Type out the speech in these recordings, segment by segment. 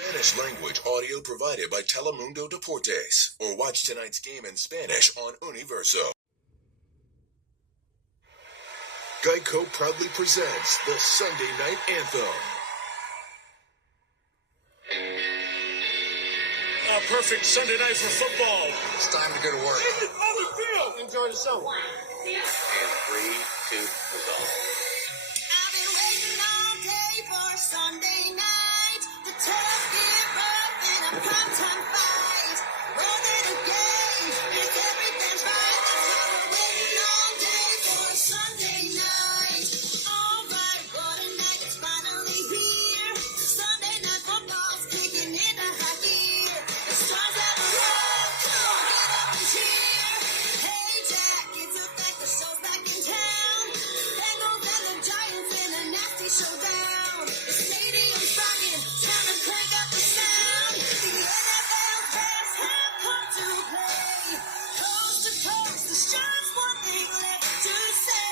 Spanish language audio provided by Telemundo Deportes. Or watch tonight's game in Spanish on Universo. Geico proudly presents the Sunday Night Anthem. A perfect Sunday night for football. It's time to go to work. On the field. Enjoy the show. And 3, 2, go. I've been waiting all day for Sunday night. The turkey burp in a primetime fight. More than a game, it's everything's right. That's why we're waiting all day for Sunday night. All right, what a night, it's finally here. Sunday night football's kicking into high gear. The stars have arrived, come on, get up and cheer. Hey Jack, it's a fact, the show's back in town. Bengals and the Giants in a nasty showdown. The stadium's rocking, time to crank up the sound. The NFL fans have come to play. Coast to coast, there's just one thing left to say.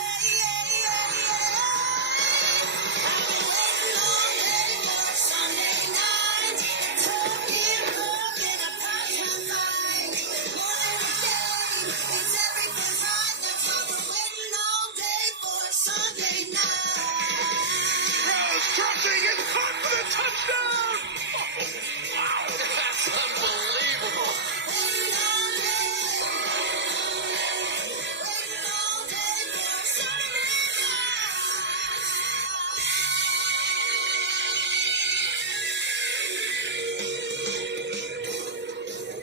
I've been waiting all day for Sunday night. Turkey burp in a primetime fight. More than a game, it's everything's right. That's why we're waiting all day for Sunday night. Rose crossing and caught for the touchdown. Oh, wow. That's unbelievable. Waiting all day. Waiting all day for Sunday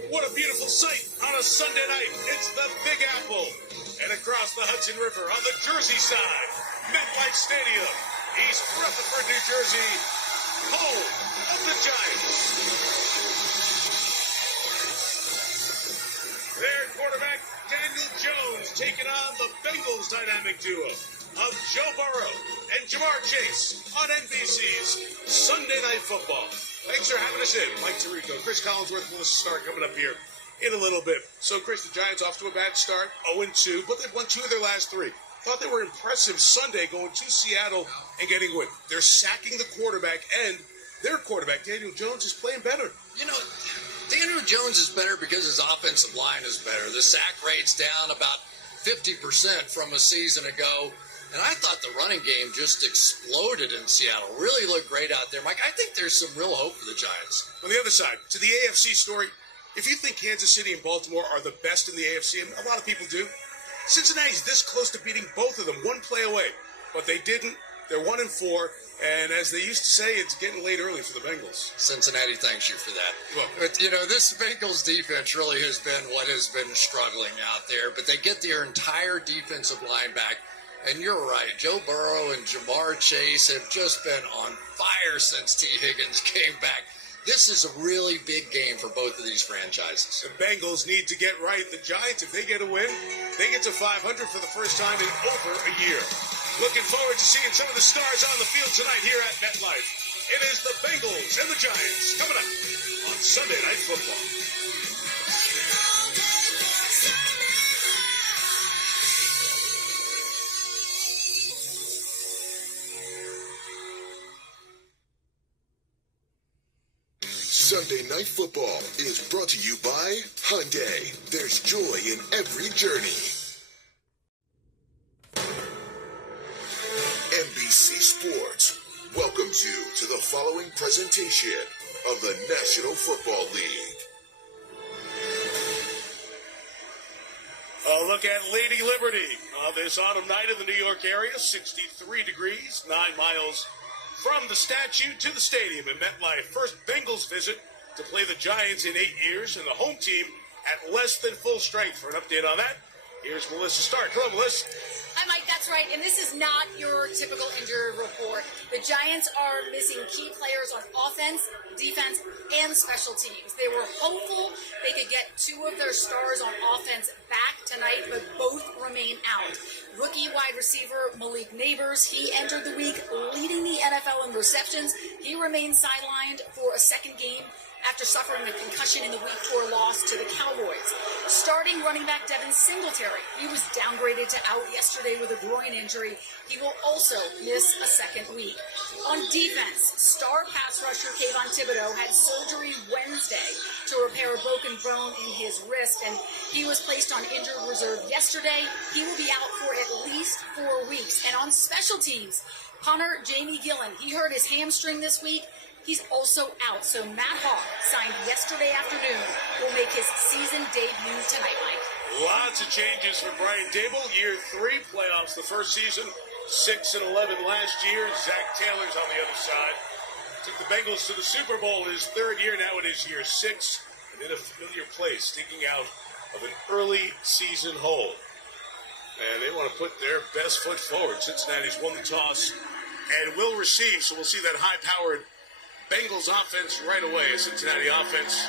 What a beautiful sight on a Sunday night. It's the Big Apple. And across the Hudson River on the Jersey side, MetLife Stadium, East Rutherford, New Jersey, home of the Giants. Their quarterback, Daniel Jones, taking on the Bengals dynamic duo of Joe Burrow and Jamar Chase on NBC's Sunday Night Football. Thanks for having us in. Mike Tirico, Chris Collinsworth, Melissa Stark coming up here in a little bit. So, Chris, the Giants off to a bad start, 0-2, but they've won 2 of their last 3. Thought they were impressive Sunday going to Seattle and getting a win. They're sacking the quarterback, and their quarterback, Daniel Jones, is playing better. You know, Daniel Jones is better because his offensive line is better. The sack rate's down about 50% from a season ago. And I thought the running game just exploded in Seattle. Really looked great out there. Mike, I think there's some real hope for the Giants. On the other side, to the AFC story, if you think Kansas City and Baltimore are the best in the AFC, and a lot of people do, Cincinnati's this close to beating both of them, one play away. But they didn't. They're 1-4, and as they used to say, it's getting late early for the Bengals. Cincinnati thanks you for that. Well, But, you know, this Bengals defense really has been what has been struggling out there. But they get their entire defensive line back. And you're right, Joe Burrow and Jamar Chase have just been on fire since T. Higgins came back. This is a really big game for both of these franchises. the Bengals need to get right. The Giants, if they get a win, they get to 500 for the first time in over a year. Looking forward to seeing some of the stars on the field tonight here at MetLife. It is the Bengals and the Giants coming up on Sunday Night Football. all day for Sunday Sunday Night Football is brought to you by Hyundai. There's joy in every journey. NBC Sports welcomes you to the following presentation of the National Football League. A look at Lady Liberty on this autumn night in the New York area, 63 degrees, 9 miles from the statue to the stadium in MetLife. First Bengals visit to play the Giants in 8 years, and the home team at less than full strength. For an update on that, here's Melissa Stark. Hello, Melissa. Hi, Mike. That's right. And this is not your typical injury report. The Giants are missing key players on offense, defense, and special teams. They were hopeful they could get 2 of their stars on offense back tonight, but both remain out. Rookie wide receiver Malik Neighbors, he entered the week leading the NFL in receptions. He remains sidelined for a second game. after suffering a concussion in the Week 4 loss to the Cowboys. Starting running back Devin Singletary, he was downgraded to out yesterday with a groin injury. He will also miss a second week. On defense, star pass rusher Kayvon Thibodeau had surgery Wednesday to repair a broken bone in his wrist, and he was placed on injured reserve yesterday. He will be out for at least 4 weeks. And on special teams, punter Jamie Gillen, he hurt his hamstring this week. He's also out. So Matt Hogg, signed yesterday afternoon, will make his season debut tonight, Mike. Lots of changes for Brian Dable. Year 3 playoffs the first season, 6-11 last year. Zach Taylor's on the other side. Took the Bengals to the Super Bowl his 3rd year. Now it is year 6. And in a familiar place, sticking out of an early season hole. And they want to put their best foot forward. Cincinnati's won the toss and will receive. So we'll see that high-powered Bengals offense right away. A Cincinnati offense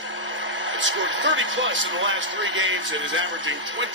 that scored 30-plus in the last 3 games and is averaging 28